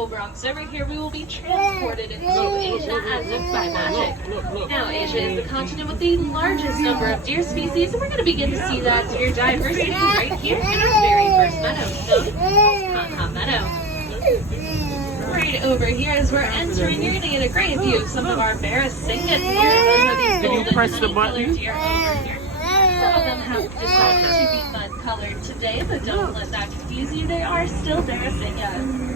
beautiful Bronx. Over here we will be transported into Asia as if by magic. Now Asia is the continent with the largest number of deer species, and we're going to begin to see that deer diversity right here in our very first meadow, known as Meadow. Right over here as we're entering, you're going to get a great view of some of our Barasingha deer. Those are these golden honey-colored deer over here. Some of them have decided to be mud-colored today, but don't let that confuse you. They are still Barasingha.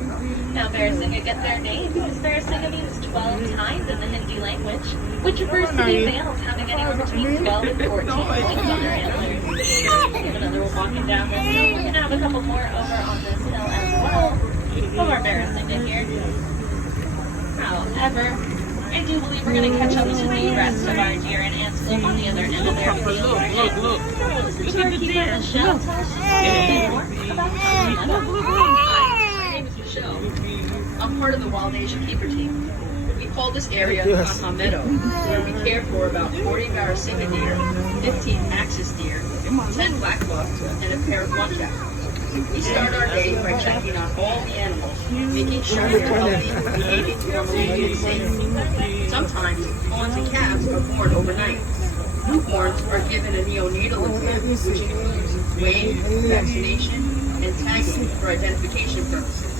Now, Barasingha get their name because Barasingha means 12 times in the Hindi language, which refers to the males having anywhere between 12 and 14 points on their antlers. We have another one walking down this hill. We're going to have a couple more over on this hill as well of our Barasingha here. However, I do believe we're going to catch up to the rest of our deer and antelope on the other end of their field. Listen to our keeper, Michelle. Tell us just a little bit more about Meadow. Hi, my name is Michelle. I'm part of the Wild Asia Keeper team. We call this area Kaha Meadow, where we care for about 40 Barasingha deer, 15 axis deer, 10 black buck, and a pair of muntjacs. We start our day by checking on all the animals, making sure they're healthy, behaving normally, and safe. Sometimes, fawns and calves are born overnight. Newborns are given a neonatal exam, which includes weighing, vaccination, and tagging for identification purposes.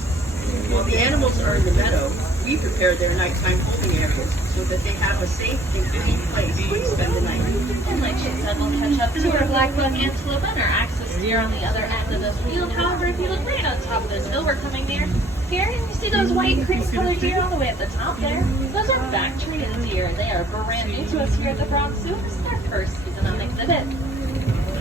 While the animals are in the meadow, we prepare their nighttime holding areas so that they have a safe and clean place to spend the night. And like she said, we'll catch up to our black buck antelope and our axis deer on the other end of this field. However, if you look right on top of this hill we're coming near, here you see those white cream-colored deer all the way at the top there. Those are back-treated deer. They are brand new to us here at the Bronx Zoo. This is their first season on exhibit.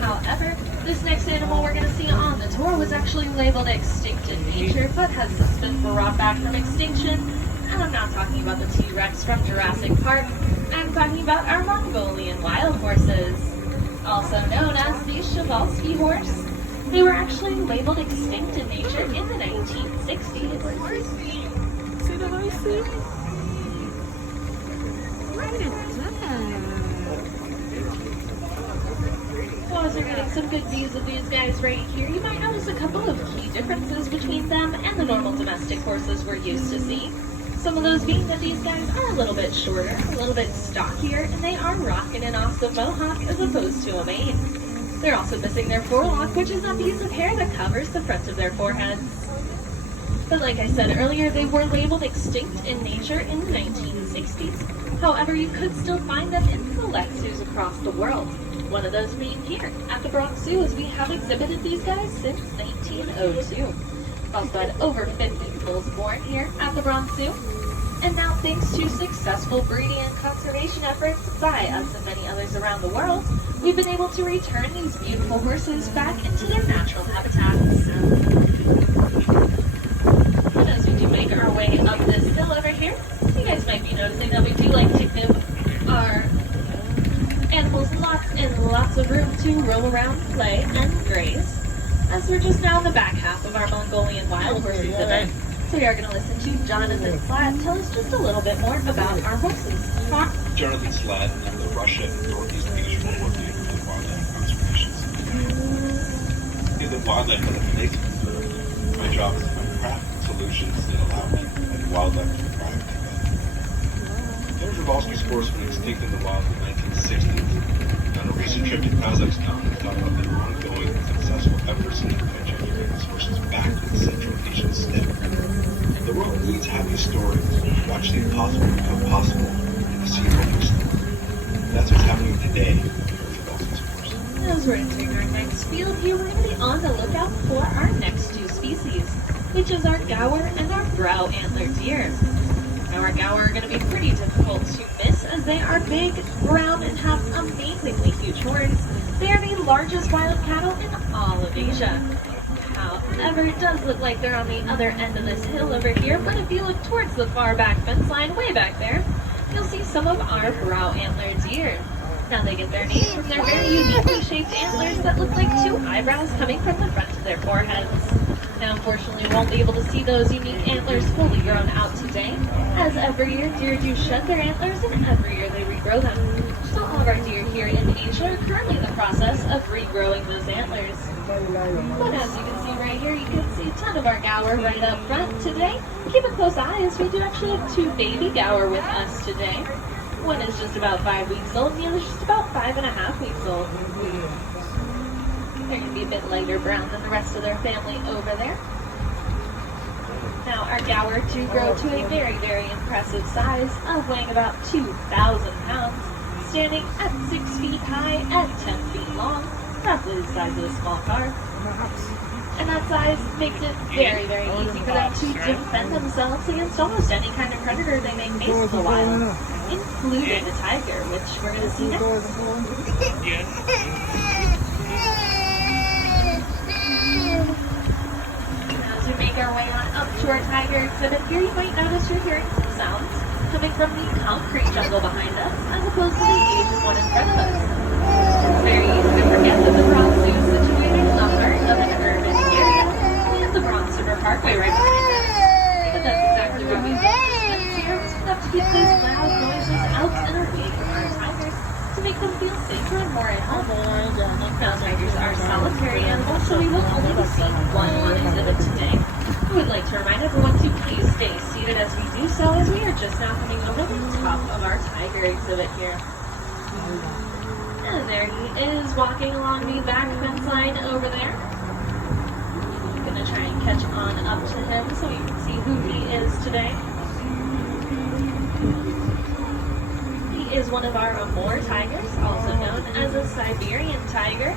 However, this next animal we're going to see on the tour was actually labeled extinct in nature, but has since been brought back from extinction. And I'm not talking about the T-Rex from Jurassic Park. I'm talking about our Mongolian wild horses, also known as the Przewalski horse. They were actually labeled extinct in nature in the 1960s. See the horses? Right at Well, as we're getting some good views of these guys right here, you might notice a couple of key differences between them and the normal domestic horses we're used to seeing. Some of those being that these guys are a little bit shorter, a little bit stockier, and they are rocking an awesome mohawk as opposed to a mane. They're also missing their forelock, which is that piece of hair that covers the front of their foreheads. But like I said earlier, they were labeled extinct in nature in the 1960s. However, you could still find them in select zoos across the world. One of those being here at the Bronx Zoo, as we have exhibited these guys since 1902. We've also had over 50 bulls born here at the Bronx Zoo. And now, thanks to successful breeding and conservation efforts by us and many others around the world, we've been able to return these beautiful horses back into their natural habitats. And as we do make our way up this hill over here, you guys might be noticing that we do like to give our animals lots and lots of room to roll around, play, and graze. As we're just now in the back half of our Mongolian wild horse exhibit, so we are going to listen to Jonathan Slatt tell us just a little bit more about our horses. Jonathan Slatt, I'm the Russia and Northeast Asia coordinator for the Wildlife Conservation Center. In the wildlife that I make, my job is to find craft solutions that allow people and wildlife to thrive together. The Przewalski's horse went extinct in the wild in the 1960s. On a recent trip to Kazakhstan, we talked about the ongoing successful efforts in the country to bring these horses back to the Central Asian steppe. The world needs happy stories. Watch the impossible become possible and see what we're still. That's what's happening today with Przewalski's horse. As we're entering our next field here, we're going to be on the lookout for our next two species, which is our Gower and our brow antler deer. Now, our Gower are going to be pretty difficult to miss as they are big, brown, and have amazingly huge horns. They are the largest wild cattle in all of Asia. However, it does look like they're on the other end of this hill over here, but if you look towards the far back fence line way back there, you'll see some of our brow antler deer. Now, they get their name from their very uniquely shaped antlers that look like two eyebrows coming from the front of their foreheads. Now, unfortunately, we won't be able to see those unique antlers fully grown out today, as every year deer do shed their antlers and every year they regrow them. So all of our deer here in Asia are currently in the process of regrowing those antlers. But as you can see right here, you can see a ton of our gaur right up front today. Keep a close eye as we do actually have two baby gaur with us today. One is just about 5 weeks old and the other is just about 5.5 weeks old. They're going to be a bit lighter brown than the rest of their family over there. Now our gaur do grow to a very, very impressive size of weighing about 2,000 pounds, standing at 6 feet high and 10 feet long, roughly the size of a small car. And that size makes it very, very easy for them to defend themselves against almost any kind of predator they may face in the wild, including a tiger, which we're going to see next. As we make our way on up to our tiger exhibit here, you might notice you're hearing some sounds coming from the concrete jungle behind us, as opposed to the Asian one in front of us. It's very easy to forget that the Bronx Zoo is situated in the heart of an urban area, and the Bronx River Parkway right behind us. But that's exactly what we do. Here, we have to keep those loud noises out and away from our tigers to make them feel safer and more at home. Now, tigers are solitary animals, so we will only be seeing one on exhibit today. I would like to remind everyone to please stay seated as we do so, as we are just now coming over the top of our tiger exhibit here. And there he is, walking along the back fence line over there. I'm going to try and catch on up to him so you can see who he is today. He is one of our Amur tigers, also known as a Siberian tiger.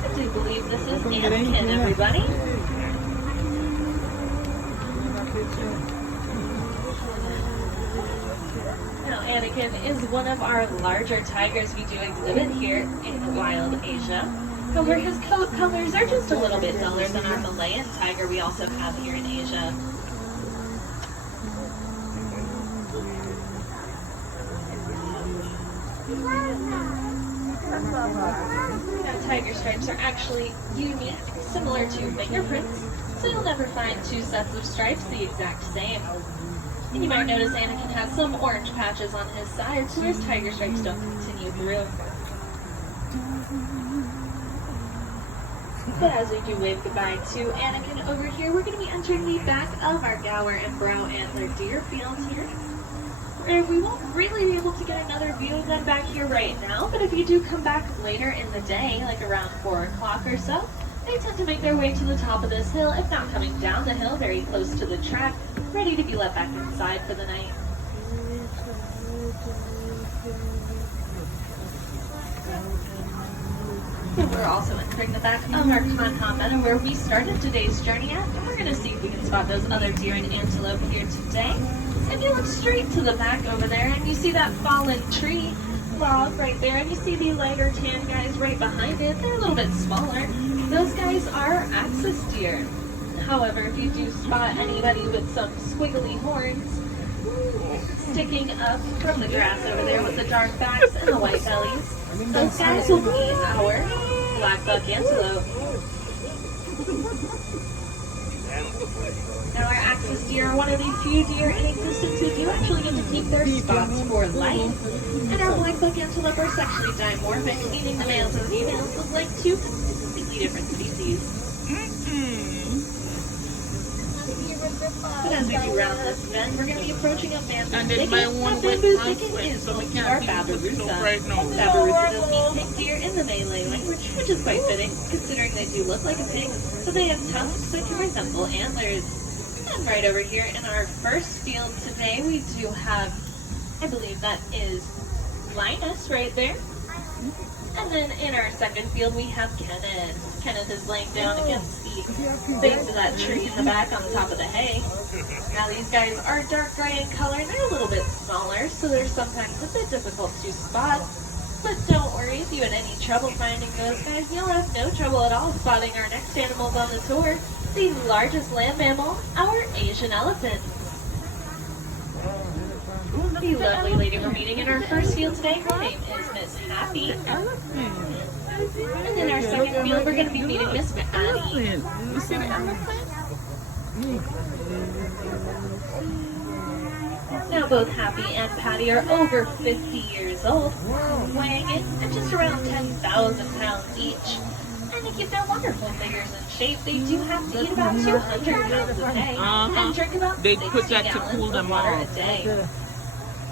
I do believe this is Anakin, everybody. Now, Anakin is one of our larger tigers we do exhibit here in wild Asia. However, his coat colors are just a little bit duller than our Malayan tiger we also have here in Asia. Now, tiger stripes are actually unique, similar to fingerprints, so you'll never find two sets of stripes the exact same. And you might notice Anakin has some orange patches on his side, so his tiger stripes don't continue through. But as we do wave goodbye to Anakin over here, we're going to be entering the back of our gaur and brow antler deer fields here. And we won't really be able to get another view of them back here right now, but if you do come back later in the day, like around 4 o'clock or so, they tend to make their way to the top of this hill, if not coming down the hill, very close to the track, ready to be let back inside for the night. And we're also entering the back of our Kanha meadow where we started today's journey at, and we're going to see if we can spot those other deer and antelope here today. If you look straight to the back over there and you see that fallen tree log right there, and you see the lighter tan guys right behind it, they're a little bit smaller. Those guys are axis deer. However, if you do spot anybody with some squiggly horns sticking up from the grass over there with the dark backs and the white bellies, those guys will be our black buck antelope. Now, our axis deer are one of the few deer in existence who do actually get to keep their spots for life. And our black buck antelope are sexually dimorphic, meaning the males and females look like two completely different species. But as we do round this bend, we're going to be approaching a bamboo thicket. That bamboo thicket is home to our babirusa. Babirusa does mean pig deer in the Malay language, which is quite fitting, considering they do look like a pig, but they have tusks that can resemble antlers. And right over here in our first field today, we do have, I believe that is Linus right there. And then in our second field, we have Kenneth. Kenneth is laying down against the base of that tree in the back on the top of the hay. Now these guys are dark gray in color, and they're a little bit smaller, so they're sometimes a bit difficult to spot. But don't worry, if you had any trouble finding those guys, you'll have no trouble at all spotting our next animals on the tour, the largest land mammal, our Asian elephant. The lovely lady we're meeting in our first field today, her name is Miss Happy. Elephant. And in our second field, we're going to be meeting Miss Annie. Elephant. You see the elephant? Now both Happy and Patty are over 50 years old, weighing in at just around 10,000 pounds each. And to keep their wonderful figures in shape, they do have to eat about 200 pounds a day and drink about They 60 put that to gallons cool of them water off. a day.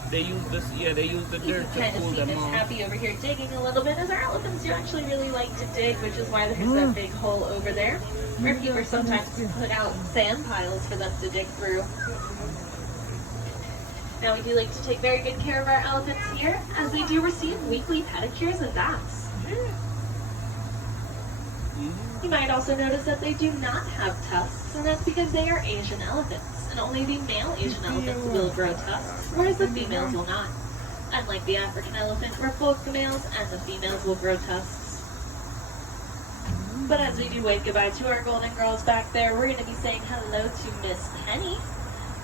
They use this, yeah, they use the You dirt can to kind of cool see them Miss off. Happy over here digging a little bit, as our elephants do actually really like to dig, which is why there's that big hole over there. Our keepers sometimes put out sand piles for them to dig through. Now we do like to take very good care of our elephants here, as they do receive weekly pedicures and baths. You might also notice that they do not have tusks, and that's because they are Asian elephants. And only the male Asian elephants will grow tusks, whereas the females will not. Unlike the African elephant, where both the males and the females will grow tusks. But as we do wave goodbye to our golden girls back there, we're going to be saying hello to Miss Penny.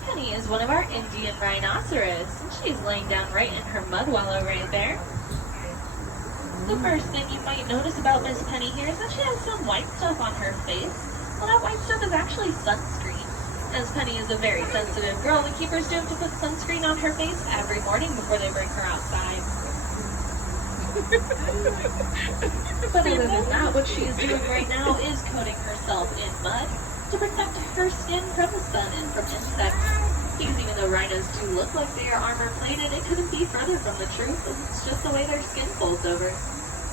Penny is one of our Indian rhinoceros, and she's laying down right in her mud wallow right there. The first thing you might notice about Miss Penny here is that she has some white stuff on her face. Well, that white stuff is actually sunscreen. As Penny is a very sensitive girl, the keepers do have to put sunscreen on her face every morning before they bring her outside. But other than that, what she is doing right now is coating herself in mud to protect her skin from the sun and from insects. Because even though rhinos do look like they are armor-plated, it couldn't be further from the truth, as it's just the way their skin folds over.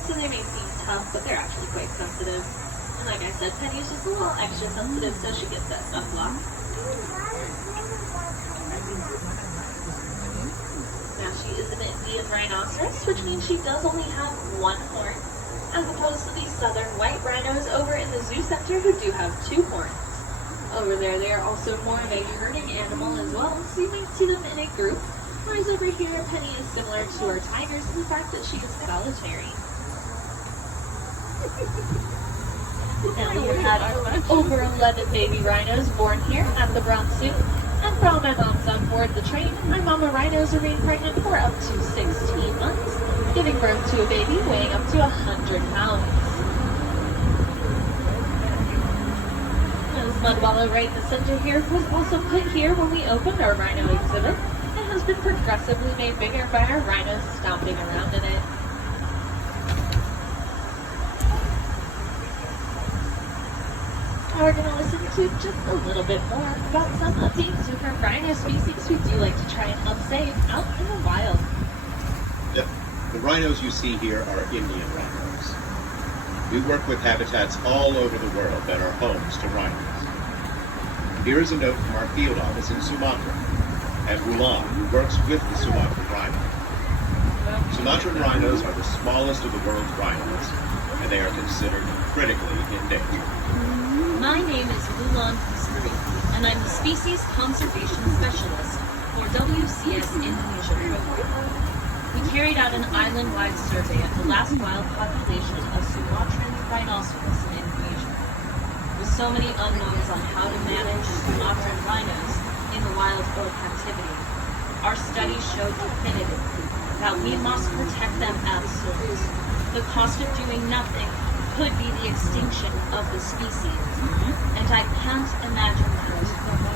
So they may seem tough, but they're actually quite sensitive. And like I said, Penny is just a little extra sensitive, so she gets that sunblock. Now she is an Indian rhinoceros, which means she does only have one horn, as opposed to these southern white rhinos over in the zoo center who do have two horns. Over there, they are also more of a herding animal as well, so you might see them in a group, whereas over here, Penny is similar to our tigers in the fact that she is solitary. Now we have had over 11 baby rhinos born here at the Bronx Zoo, and for all my moms on board the train, my mama rhinos remain pregnant for up to 16 months, giving birth to a baby weighing up to 100 pounds. This mud wallow right in the center here was also put here when we opened our rhino exhibit, and has been progressively made bigger by our rhinos stomping around in it. Now we're going to listen to just a little bit more about some of the different rhino species we do like to try and help save out in the wild. The rhinos you see here are Indian rhinos. We work with habitats all over the world that are homes to rhinos. Here is a note from our field office in Sumatra, and Wulan, who works with the Sumatran rhino. Sumatran rhinos are the smallest of the world's rhinos, and they are considered critically endangered. My name is Wulan Husri, and I'm the Species Conservation Specialist for WCS Indonesia program. We carried out an island-wide survey of the last wild population of Sumatran rhinoceros in Indonesia. With so many unknowns on how to manage Sumatran rhinos in the wild or captivity, our study showed definitively that we must protect them at source. The cost of doing nothing could be the extinction of the species, and I can't imagine that.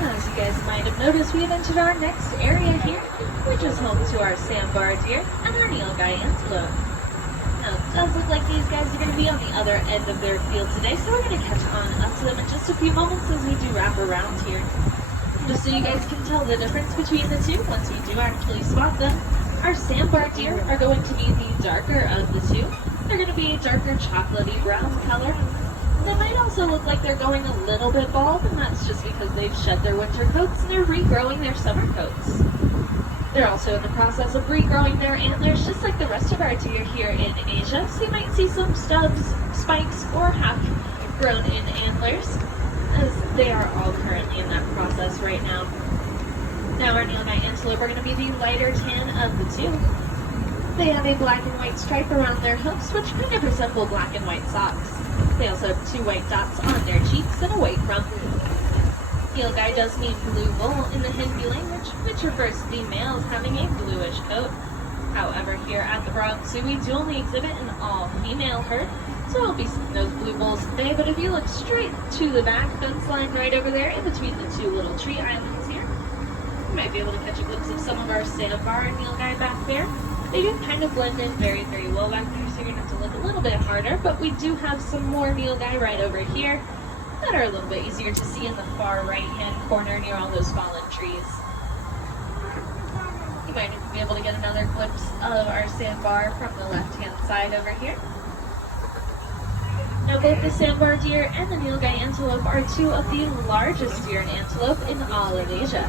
As you guys might have noticed, we have entered our next area here, which is home to our sandbar deer and our nilgai antelope. Now, it does look like these guys are going to be on the other end of their field today, so we're going to catch on up to them in just a few moments as we do wrap around here. Just so you guys can tell the difference between the two once we do actually spot them, our sandbar deer are going to be the darker of the two. They're going to be a darker chocolatey brown color. They might also look like they're going a little bit bald, and that's just because they've shed their winter coats and they're regrowing their summer coats. They're also in the process of regrowing their antlers, just like the rest of our deer here in Asia, so you might see some stubs, spikes, or half-grown-in antlers, as they are all currently in that process right now. Now our nilgai antelope are going to be the lighter tan of the two. They have a black and white stripe around their hoofs, which kind of resemble black and white socks. They also have two white dots on their cheeks and a white rump. Nilgai does mean blue bull in the Hindi language, which refers to the males having a bluish coat. However, here at the Bronx Zoo, we do only exhibit an all-female herd, so I'll be seeing those blue bulls today. But if you look straight to the back fence line right over there, in between the two little tree islands here, you might be able to catch a glimpse of some of our sandbar and Nilgai back there. They do kind of blend in very, very well back there, so you're going to have to look a little bit harder. But we do have some more Nilgai right over here that are a little bit easier to see in the far right-hand corner near all those fallen trees. You might even be able to get another glimpse of our sandbar from the left-hand side over here. Now, both the sandbar deer and the Nilgai antelope are two of the largest deer and antelope in all of Asia.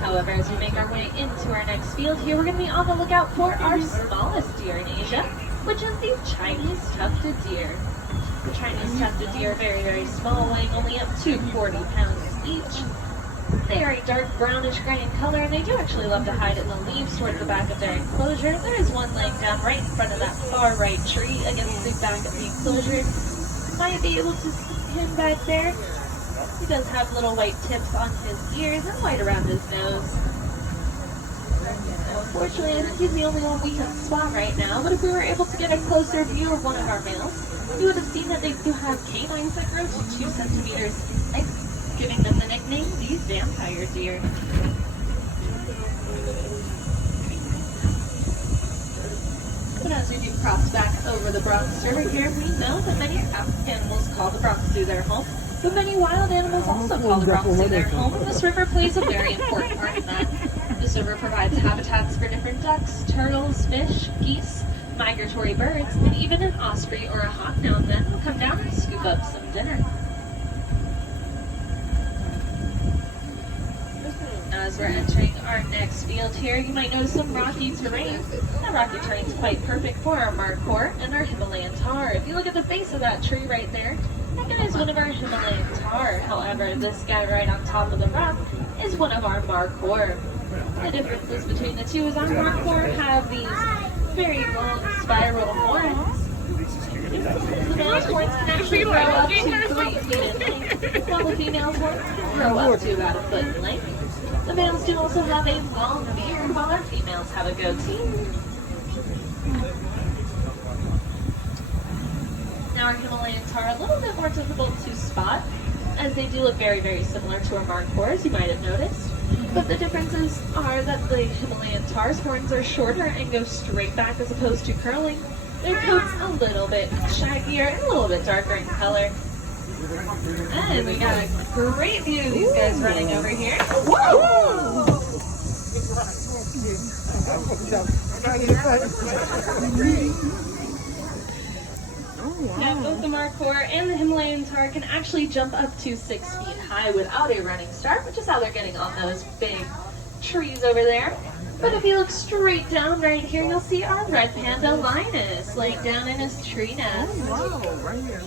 However, as we make our way into our next field here, we're going to be on the lookout for our smallest deer in Asia, which is the Chinese tufted deer. The Chinese tufted deer are very, very small, weighing only up to 40 pounds each. They are a dark brownish gray in color, and they do actually love to hide in the leaves towards the back of their enclosure. There is one laying down right in front of that far right tree against the back of the enclosure. Might be able to see him back there. He does have little white tips on his ears and white around his nose. Unfortunately, I think he's the only one we can spot right now, but if we were able to get a closer view of one of our males, you would have seen that they do have canines that grow to 2 centimeters thick, giving them the nickname the vampire deer. But as we do cross back over the Bronx River here, we know that many animals call the Bronx Zoo their home, but many wild animals also call the Bronx Zoo their home, and this river plays a very important part in that. This river provides habitats for different ducks, turtles, fish, geese, migratory birds, and even an osprey or a hawk now and then will come down and scoop up some dinner. As we're entering our next field here, you might notice some rocky terrain. That rocky terrain is quite perfect for our markhor and our Himalayan tar. If you look at the base of that tree right there, that guy is one of our Himalayan tar. However, this guy right on top of the rock is one of our markhor. The differences between the two is our markhor have these very long spiral horns. The male's horns can actually grow up to 3 feet in length, while the female's horns can grow up to about 1 foot in length. The males do also have a long beard, while our females have a goatee. Now our Himalayan tar are a little bit more difficult to spot, as they do look very, very similar to our markhor, as you might have noticed. But the differences are that the Himalayan tar's horns are shorter and go straight back as opposed to curling. Their coat's a little bit shaggier and a little bit darker in color. And we got a great view of these guys running over here. Whoa! Now, both the markhor and the Himalayan tar can actually jump up to 6 feet high without a running start, which is how they're getting on those big trees over there. But if you look straight down right here, you'll see our red panda Linus laying down in his tree nest. Wow, right here.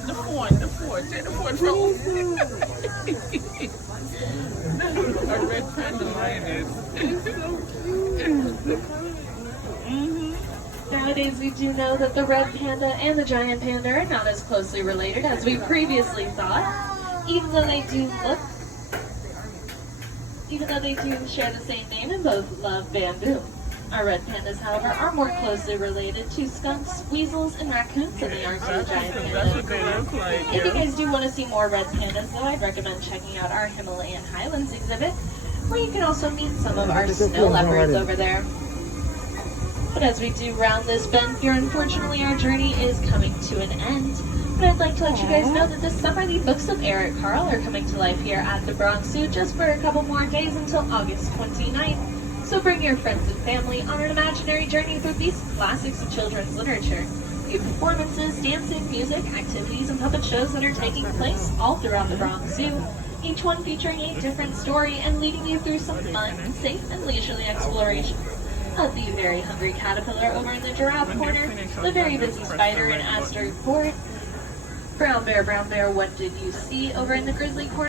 The fort, take the fort from a red panda lioness. Nowadays, we do know that the red panda and the giant panda are not as closely related as we previously thought. Even though they do share the same name and both love bamboo. Our red pandas, however, are more closely related to skunks, weasels, and raccoons than they are to giant That's what pandas. they look like. If you guys do want to see more red pandas, though, I'd recommend checking out our Himalayan Highlands exhibit, where you can also meet some of our snow leopards over there. But as we do round this bend here, unfortunately, our journey is coming to an end. But I'd like to let you guys know that this summer the books of Eric Carle are coming to life here at the Bronx Zoo just for a couple more days until August 29th. So bring your friends and family on an imaginary journey through these classics of children's literature. View performances, dancing, music, activities, and puppet shows that are taking place all throughout the Bronx Zoo, each one featuring a different story and leading you through some fun, safe, and leisurely exploration of the very hungry caterpillar over in the giraffe corner, the very busy spider in Asteroid Port, brown bear, what did you see over in the grizzly corner?